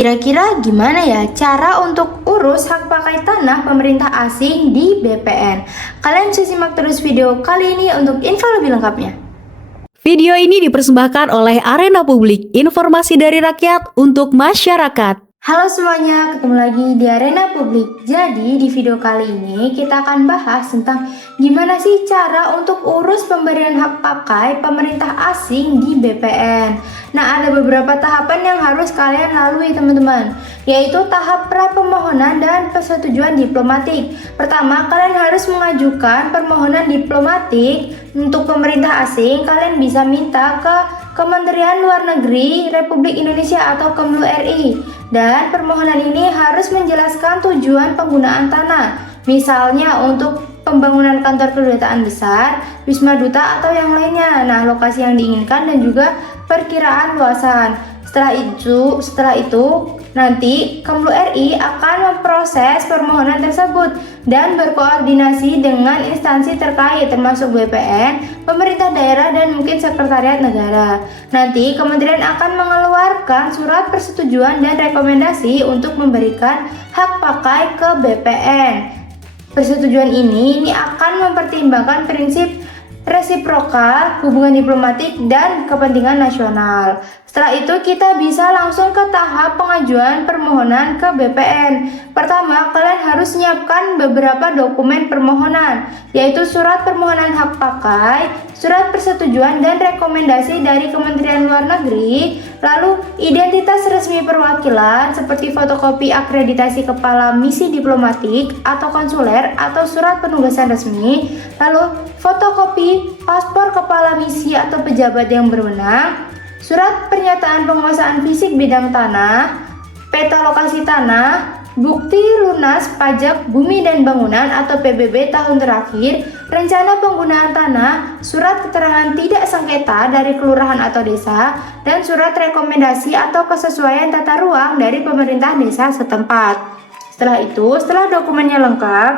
Kira-kira gimana ya cara untuk urus hak pakai tanah pemerintah asing di BPN? Kalian bisa simak terus video kali ini untuk info lebih lengkapnya. Video ini dipersembahkan oleh Arena Publik, informasi dari rakyat untuk masyarakat. Halo semuanya, ketemu lagi di Arena Publik. Jadi di video kali ini kita akan bahas tentang gimana sih cara untuk urus pemberian hak pakai pemerintah asing di BPN. Nah, ada beberapa tahapan yang harus kalian lalui teman-teman, yaitu tahap pra-pemohonan dan persetujuan diplomatik. Pertama, kalian harus mengajukan permohonan diplomatik untuk pemerintah asing. Kalian bisa minta ke Kementerian Luar Negeri Republik Indonesia atau Kemlu RI, dan permohonan ini harus menjelaskan tujuan penggunaan tanah, misalnya untuk pembangunan kantor kedutaan besar, wisma duta atau yang lainnya. Nah, lokasi yang diinginkan dan juga perkiraan luasan. Setelah itu nanti Kemlu RI akan memproses permohonan tersebut dan berkoordinasi dengan instansi terkait termasuk BPN, pemerintah daerah dan mungkin sekretariat negara. Nanti kementerian akan mengeluarkan surat persetujuan dan rekomendasi untuk memberikan hak pakai ke BPN. Persetujuan ini akan mempertimbangkan prinsip resiprokal, hubungan diplomatik, dan kepentingan nasional. Setelah itu kita bisa langsung ke tahap pengajuan permohonan ke BPN. Pertama, kalian harus menyiapkan beberapa dokumen permohonan, yaitu surat permohonan hak pakai, surat persetujuan dan rekomendasi dari Kementerian Luar Negeri, lalu identitas resmi perwakilan seperti fotokopi akreditasi kepala misi diplomatik atau konsuler atau surat penugasan resmi, lalu fotokopi paspor kepala misi atau pejabat yang berwenang, surat pernyataan penguasaan fisik bidang tanah, peta lokasi tanah, bukti lunas pajak bumi dan bangunan atau PBB tahun terakhir, rencana penggunaan tanah, surat keterangan tidak sengketa dari kelurahan atau desa, dan surat rekomendasi atau kesesuaian tata ruang dari pemerintah desa setempat. Setelah dokumennya lengkap,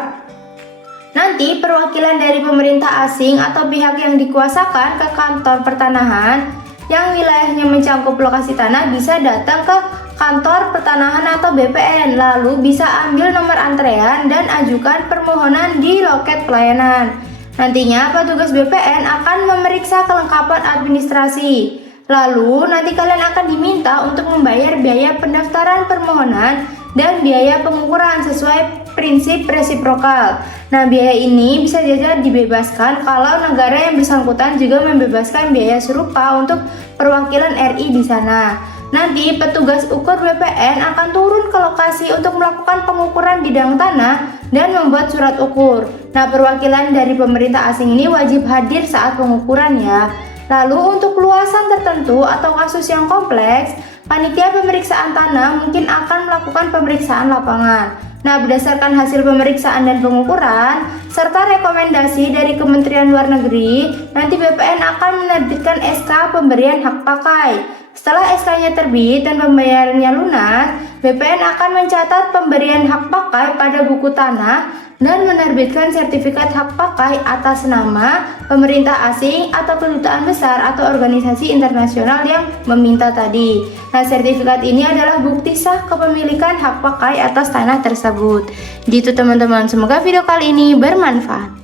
nanti perwakilan dari pemerintah asing atau pihak yang dikuasakan ke kantor pertanahan yang wilayahnya mencakup lokasi tanah bisa datang ke kantor pertanahan atau BPN, lalu bisa ambil nomor antrean dan ajukan permohonan di loket pelayanan. Nantinya petugas BPN akan memeriksa kelengkapan administrasi. Lalu nanti kalian akan diminta untuk membayar biaya pendaftaran permohonan dan biaya pengukuran sesuai prinsip resiprokal. Nah, biaya ini bisa saja dibebaskan kalau negara yang bersangkutan juga membebaskan biaya serupa untuk perwakilan RI di sana. Nanti petugas ukur BPN akan turun ke lokasi untuk melakukan pengukuran bidang tanah dan membuat surat ukur. Nah, perwakilan dari pemerintah asing ini wajib hadir saat pengukuran ya. Lalu untuk luasan tertentu atau kasus yang kompleks, panitia pemeriksaan tanah mungkin akan melakukan pemeriksaan lapangan. Nah, berdasarkan hasil pemeriksaan dan pengukuran, serta rekomendasi dari Kementerian Luar Negeri, nanti BPN akan menerbitkan SK pemberian hak pakai. Setelah SK-nya terbit dan pembayarannya lunas, BPN akan mencatat pemberian hak pakai pada buku tanah dan menerbitkan sertifikat hak pakai atas nama pemerintah asing atau kedutaan besar atau organisasi internasional yang meminta tadi. Nah, sertifikat ini adalah bukti sah kepemilikan hak pakai atas tanah tersebut. Gitu teman-teman, semoga video kali ini bermanfaat.